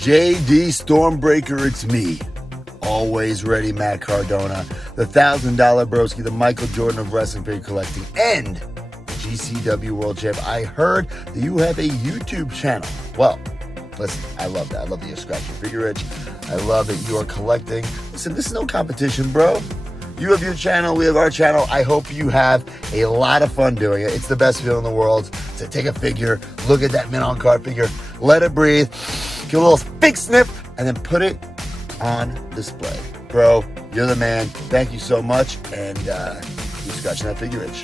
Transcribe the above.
JD Stormbreaker, it's me. Always ready, Matt Cardona, the $1,000 broski, the Michael Jordan of wrestling figure collecting, and GCW World Champ. I heard that you have a YouTube channel. Well, listen, I love that. I love that you're scratching figure itch. I love that you are collecting. Listen, this is no competition, bro. You have your channel, we have our channel. I hope you have a lot of fun doing it. It's the best feeling in the world to take a figure, look at that mint on card figure, let it breathe, give a little big sniff, and then put it on display. Bro, you're the man. Thank you so much, and keep scratching that figure itch.